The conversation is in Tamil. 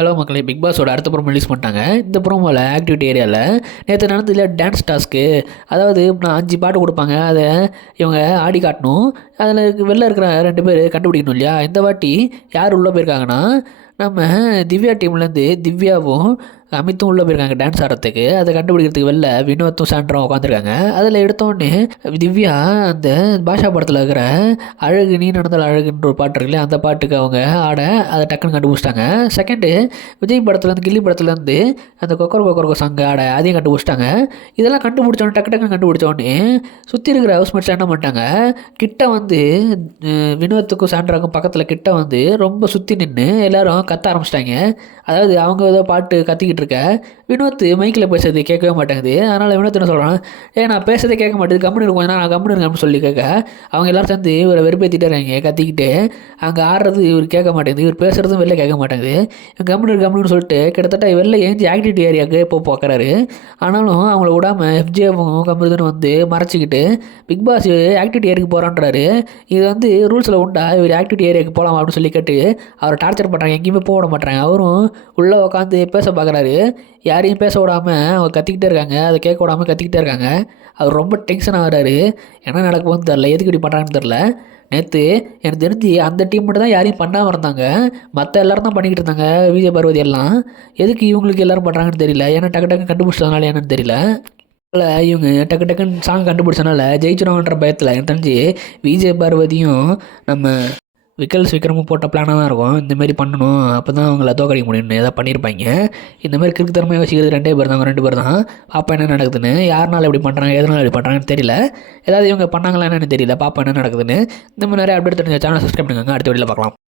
ஹலோ மக்களே பிக் பாஸோட அடுத்த ப்ரோமோ ரிலீஸ் பண்ணிட்டாங்க. இந்த ப்ரோமோவில் ஆக்டிவிட்டி ஏரியாவில் நேற்று நடந்ததுல டான்ஸ் டாஸ்க்கு அதாவது நான் அஞ்சு பாட்டு கொடுப்பாங்க. அதை இவங்க ஆடி காட்டணும். அதில் வெளில இருக்கிற ரெண்டு பேர் கண்டுபிடிக்கணும் இல்லையா? இந்த வாட்டி யார் உள்ளே போயிருக்காங்கன்னா நம்ம திவ்யா டீம்லேருந்து திவ்யாவும் அமித்தும் உள்ளே போயிருக்காங்க டான்ஸ் ஆடுறதுக்கு. அதை கண்டுபிடிக்கிறதுக்கு வெளில வினோத்தும் சாண்டரும் உட்காந்துருக்காங்க அதில் எடுத்தோடனே திவ்யா அந்த பாஷா படத்தில் இருக்கிற அழகு நீ நடந்தால் அழகுன்ற ஒரு பாட்டு இருக்குல்ல அந்த பாட்டுக்கு அவங்க ஆட அதை டக்குன்னு கண்டுபிடிச்சிட்டாங்க. செகண்டு விஜய் படத்துலேருந்து கில்லி படத்துலேருந்து அந்த கொக்கர் கொக்கர் சாங் ஆட அதையும் கண்டுபிடிச்சிட்டாங்க. இதெல்லாம் கண்டுபிடிச்சோன்னே டக்கு டக்குன்னு கண்டுபிடிச்சோடனே சுற்றி இருக்கிற ஹவுஸ்மேட்ஸ் என்ன பண்ணிட்டாங்க? கிட்ட வந்து வினோத்துக்கும் சாண்டராக்கும் பக்கத்தில் கிட்ட வந்து ரொம்ப சுற்றி நின்று எல்லாரும் கத்த ஆரம்பிச்சிட்டாங்க. அதாவது அவங்க ஏதோ பாட்டு கத்திக்கிட்டு இருக்க வினோத் மைக்கில் பேசுறது கேட்கவே மாட்டேங்குது. அதனால் வினோத் என்ன சொல்கிறான் ஏ நான் பேசுறதே கேட்க மாட்டேது கம்பெனி இருக்கும் கொஞ்ச நான் கம்பெனி இருக்கேன் சொல்லி கேட்க. அவங்க எல்லாரும் சேர்ந்து இவரை வெறுப்பேற்றிட்டு இருக்காங்க. கத்திக்கிட்டு. அங்கே ஆடுறது இவர் கேட்க மாட்டேங்குது. இவர் பேசுகிறதும் வெளில கேட்க மாட்டேங்குது. கம்முனு கம்பெனின்னு சொல்லிட்டு கிட்டத்தட்ட வெளில ஏஞ்சி ஆக்டிவிட்டி ஏரியாவுக்கு இப்போ பார்க்குறாரு ஆனாலும் அவங்கள விடாமல் எஃப்ஜேவும் கம்பெனி வந்து மறைச்சிக்கிட்டு பிக் பாஸ் ஆக்டிவிட்டி ஏரியாவுக்கு போகிறான்றாரு இது வந்து ரூல்ஸில் உண்டா? இவர் ஆக்டிவிட்டி ஏரியாவுக்கு போகலாம் அப்படின்னு சொல்லி கேட்டு அவரை டார்ச்சர் பண்ணுறாங்க எங்கேயுமே போக விட மாட்டாங்க அவரும் உள்ளே உட்காந்து பேச பார்க்குறாரு யாரையும் பேச விடாமல் அவங்க கத்திக்கிட்டே இருக்காங்க. அதை கேட்க விடாமல் கத்திக்கிட்டே இருக்காங்க. அவர் ரொம்ப டென்ஷன் ஆகிறாரு. என்ன நடக்கும்னு தெரில எதுக்கு இப்படி பண்ணுறாங்கன்னு தெரில நேற்று எனக்கு தெரிஞ்சு அந்த டீம் மட்டும் தான் யாரையும் பண்ணாமல் இருந்தாங்க. மற்ற எல்லோரும் தான் பண்ணிக்கிட்டு இருந்தாங்க. விஜய் பார்வதி எல்லாம். எதுக்கு இவங்களுக்கு எல்லோரும் பண்ணுறாங்கன்னு தெரியல. ஏன்னா டக்கு டக்கு கண்டுபிடிச்சதுனால என்னன்னு தெரியல. அதனால இவங்க டக்கு டக்குன்னு சாங் கண்டுபிடிச்சனால ஜெயிச்சிடுவாங்கன்ற பயத்தில் எனக்கு தெரிஞ்சு விஜய் பார்வதியும் நம்ம விக்கல்ஸ் விக்ரமும் போட்ட பிளானாக தான் இருக்கும். இந்தமாரி பண்ணணும். அப்போ தான் அவங்கள தோக்கடிக்க முடியும்னு ஏதாவது பண்ணியிருப்பாங்க இந்தமாதிரி கிறுக்கு திறமை யோசிக்கிறது ரெண்டே பேர் தான் ரெண்டு பேர் தான். பாப்பா என்ன நடக்குதுன்னு யாருனால இப்படி பண்ணுறாங்க எதனால இப்படி பண்ணுறாங்கன்னு தெரியல. ஏதாவது இவங்க பண்ணாங்களா என்னன்னு தெரியல. பாப்பா என்ன நடக்குதுன்னு. இந்த மாதிரி நிறைய அப்டேட் தெரிஞ்ச சேனல் சப்ஸ்கிரைப் பண்ணுங்க அடுத்த வீடியோவில் பார்க்கலாம்.